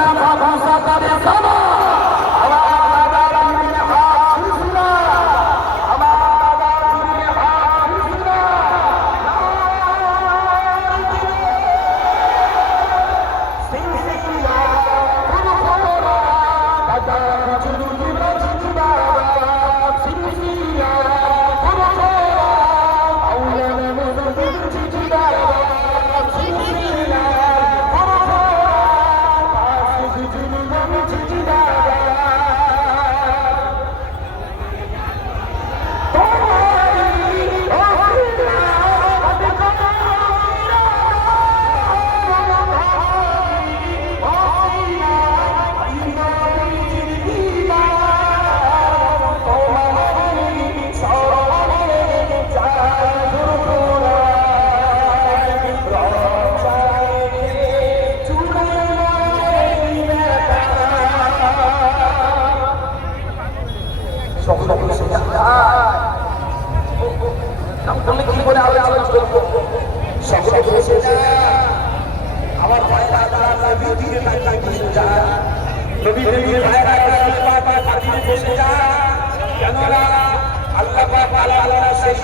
Baba, Baba. সকল বসে বললে কি করে আলোচনা করব সকল বসে আমার বসে যায় নবী নবীর ভাইরা তারা তাকিয়ে বসে যায় কেননা আল্লাহ পাক আল্লাহ শেষ